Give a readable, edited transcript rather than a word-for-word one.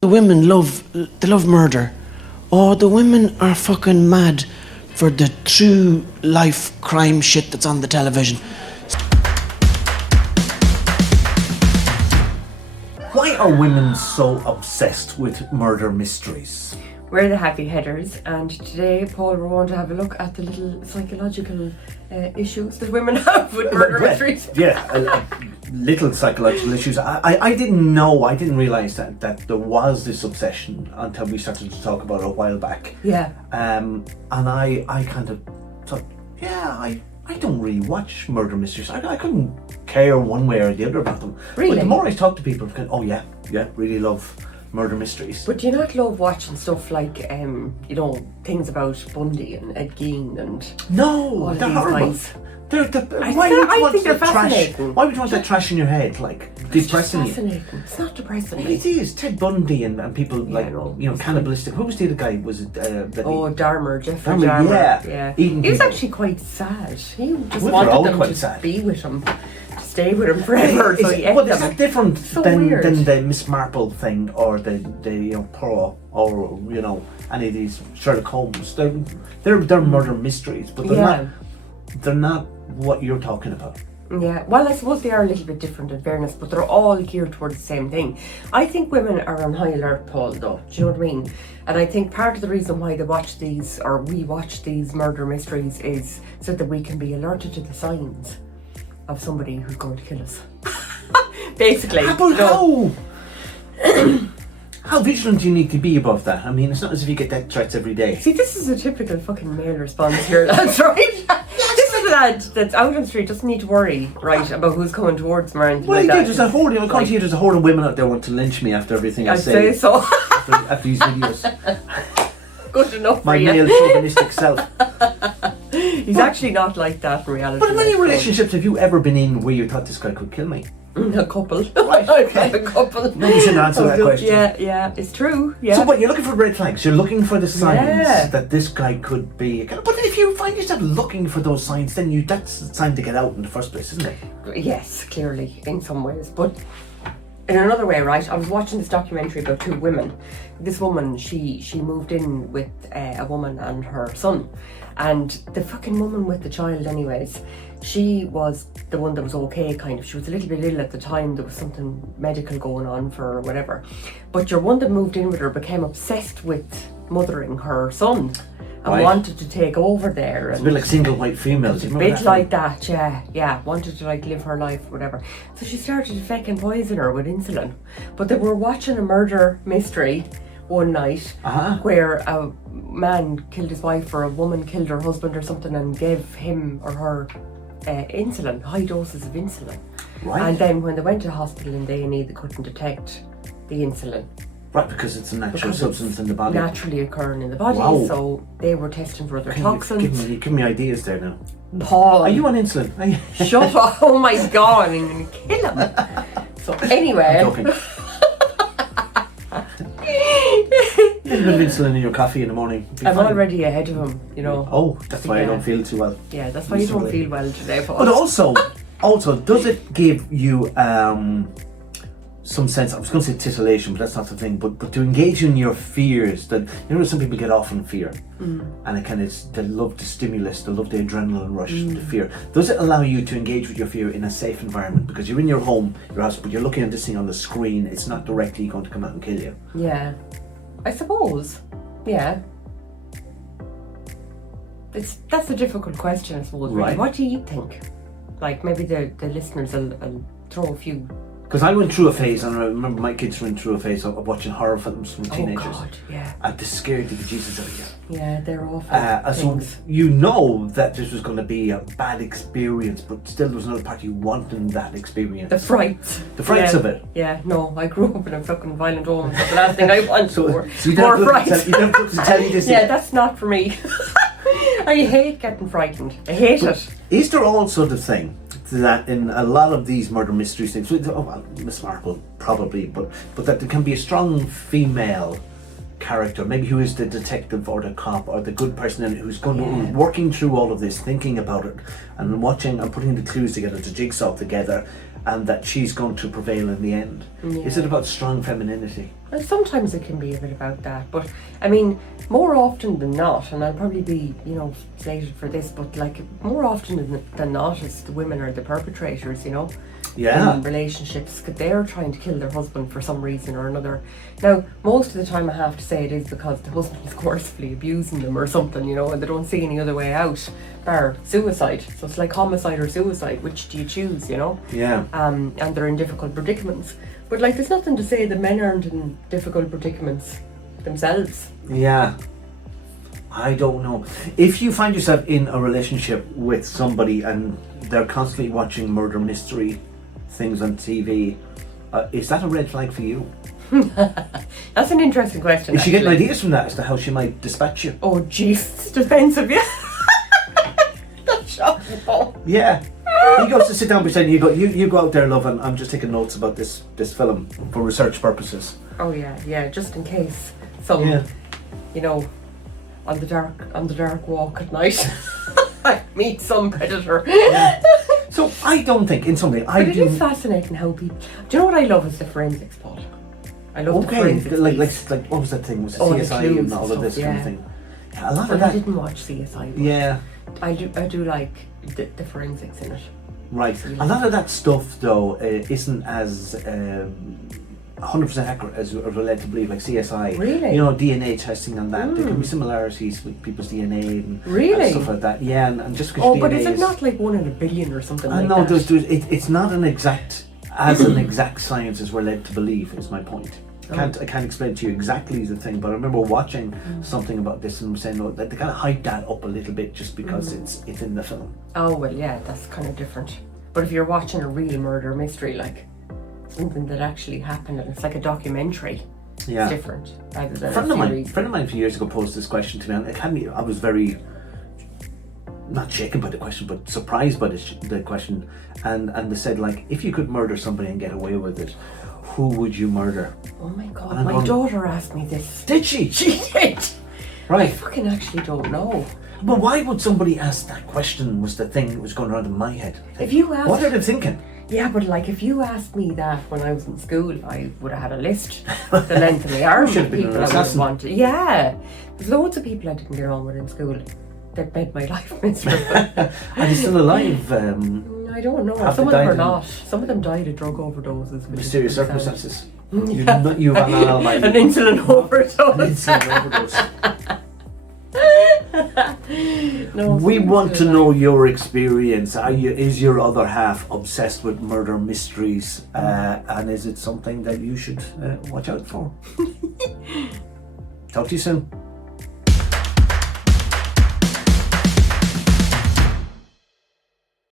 The women love murder. Oh, the women are fucking mad for the true life crime shit that's on the television. Why are women so obsessed with murder mysteries? We're the Happy Headers, and today, Paul, we're going to have a look at the little psychological issues that women have with murder mysteries. Yeah, little psychological issues. I didn't realise that there was this obsession until we started to talk about it a while back. Yeah. And I kind of thought, I don't really watch murder mysteries. I couldn't care one way or the other about them. Really? But the more I talk to people, really love murder mysteries. But do you not love watching stuff like, things about Bundy and Ed Gein and No, all of they're these horrible. guys? Why would you want that trash in your head, like depressing you? Fascinating. It's not depressing. It is. Ted Bundy and people cannibalistic. Who was the other guy? Was it? Jeffrey Dahmer. Yeah. He was actually quite sad. He just They're wanted all them quite to sad. be with him, to stay with him forever. So he ate Well, is them. that different So than weird. the Miss Marple thing or the Poirot or any of these Sherlock Holmes? They're murder mysteries, but they're not what you're talking about. Yeah, well, I suppose they are a little bit different in fairness, but they're all geared towards the same thing. I think women are on high alert, Paul, though. Do you know what I mean? And I think part of the reason why we watch these murder mysteries is so that we can be alerted to the signs of somebody who's going to kill us. Basically. But how vigilant do you need to be above that? I mean, it's not as if you get death threats every day. See, this is a typical fucking male response here, that's right. This is a lad that's out on the street, doesn't need to worry, right, about who's coming towards him or anything like that. There's a horde. I can't see there's a horde of women out there want to lynch me after everything I I'd say. say so. after these videos. Good enough My for you. male chauvinistic self. He's actually not like that in reality. But in many relationships have you ever been in where you thought this guy could kill me? A couple. Right, okay. A couple. No, you shouldn't answer that question. Yeah, it's true. Yeah. So what, you're looking for red flags, you're looking for the signs Yeah. that this guy could be. But if you find yourself looking for those signs, then that's the time to get out in the first place, isn't it? Yes, clearly, in some ways. But in another way, right, I was watching this documentary about two women. This woman, she moved in with a woman and her son. And the fucking woman with the child anyways, she was the one that was okay, kind of. She was a little bit ill at the time. There was something medical going on for her or whatever. But your one that moved in with her became obsessed with mothering her son. And wanted to take over there. It's a bit like single white females. A bit like that, yeah. Wanted to live her life, whatever. So she started to fucking poison her with insulin. But they were watching a murder mystery one night where a man killed his wife or a woman killed her husband or something and gave him or her insulin, high doses of insulin. Right. And then when they went to hospital in A&E, they couldn't detect the insulin. Right, because it's a natural substance in the body. Naturally occurring in the body, so they were testing for other toxins. Give me ideas there now. Paul, are you on insulin? Shut up! Oh my god, I'm gonna kill him. So anyway, I'm joking. A little bit of insulin in your coffee in the morning. I'm already ahead of him, you know. Oh, that's why I don't feel too well. Yeah, that's why you don't feel well today, Paul. But also, does it give you some sense? I was going to say titillation, but that's not the thing. But to engage in your fears, that some people get off in fear, and they love the stimulus, they love the adrenaline rush, the fear. Does it allow you to engage with your fear in a safe environment because you're in your home, your house, but you're looking at this thing on the screen? It's not directly going to come out and kill you. Yeah, I suppose. Yeah. That's a difficult question, I suppose. Really. Right. What do you think? Like maybe the listeners will throw a few. Because I went through a phase, and I remember my kids went through a phase of watching horror films from teenagers. Oh God, yeah. And they scared the bejesus out of you. Yeah, they're awful. So you know that this was going to be a bad experience, but still there was another part you wanted that experience. The frights. Of it. Yeah, no, I grew up in a fucking violent home. That's the last thing I want. So more you don't frights. You don't have to tell you this. Yeah, that's not for me. I hate getting frightened. I hate it. Is there also the thing that in a lot of these murder mysteries things, Miss Marple probably, but that there can be a strong female character, maybe who is the detective or the cop or the good person in it, who's working through all of this, thinking about it and watching and putting the clues together, the jigsaw together, and that she's going to prevail in the end? Is it about strong femininity? Well, sometimes it can be a bit about that, but I mean, more often than not, and I'll probably be, slated for this, but like more often than not, it's the women are the perpetrators, in relationships, because they're trying to kill their husband for some reason or another. Now, most of the time I have to say it is because the husband is coercively abusing them or something, and they don't see any other way out, bar suicide. So it's like homicide or suicide, which do you choose, Yeah. And they're in difficult predicaments. But like, there's nothing to say that men aren't in difficult predicaments themselves. Yeah. I don't know. If you find yourself in a relationship with somebody and they're constantly watching murder mystery things on TV, is that a red flag for you? That's an interesting question. Is she getting ideas from that as to how she might dispatch you? Oh, jeez, it's defensive, yeah. That's shocking, Paul. Yeah. He goes to sit down beside you. You go out there, love, and I'm just taking notes about this film for research purposes. Oh yeah, just in case some, on the dark walk at night, I meet some predator. Yeah. So I don't think, in some way, But it is fascinating how people. Do you know what I love is the forensics, Paul. I love the forensics. Like what was that thing? Was it the CSI clues and all of this kind of thing? Yeah, a lot of I that. didn't watch CSI. But Yeah. I do like the forensics in it. Right. A lot of that stuff, though, isn't as 100% accurate as we're led to believe, like CSI. Really? DNA testing and that. There can be similarities with people's DNA and stuff like that. Yeah, and just because DNA but is it not like 1 in a billion or something like no, that? it's not an exact science as we're led to believe, is my point. I can't explain to you exactly the thing, but I remember watching something about this and saying, no, that they kind of hyped that up a little bit just because it's in the film. Oh, well, yeah, that's kind of different. But if you're watching a real murder mystery, like something that actually happened, and it's like a documentary, it's different rather than a series. A friend of mine a few years ago posed this question to me, and it had me, I was very, not shaken by the question, but surprised by the question, and they said, like, if you could murder somebody and get away with it, who would you murder? Oh my god, my daughter asked me this. Did she? She did! Right. I fucking actually don't know. But why would somebody ask that question was the thing that was going around in my head. If you asked... What are they thinking? Yeah, but like if you asked me that when I was in school, I would have had a list the length of my arm of people I would have wanted. Yeah. There's loads of people I didn't get on with in school that made my life miserable. Are they still alive? I don't know. Some of them are not. Some of them died of drug overdoses. Mysterious circumstances. You've an alibi. An insulin overdose. An insulin overdose. We want to know your experience. Is your other half obsessed with murder mysteries? And is it something that you should watch out for? Talk to you soon.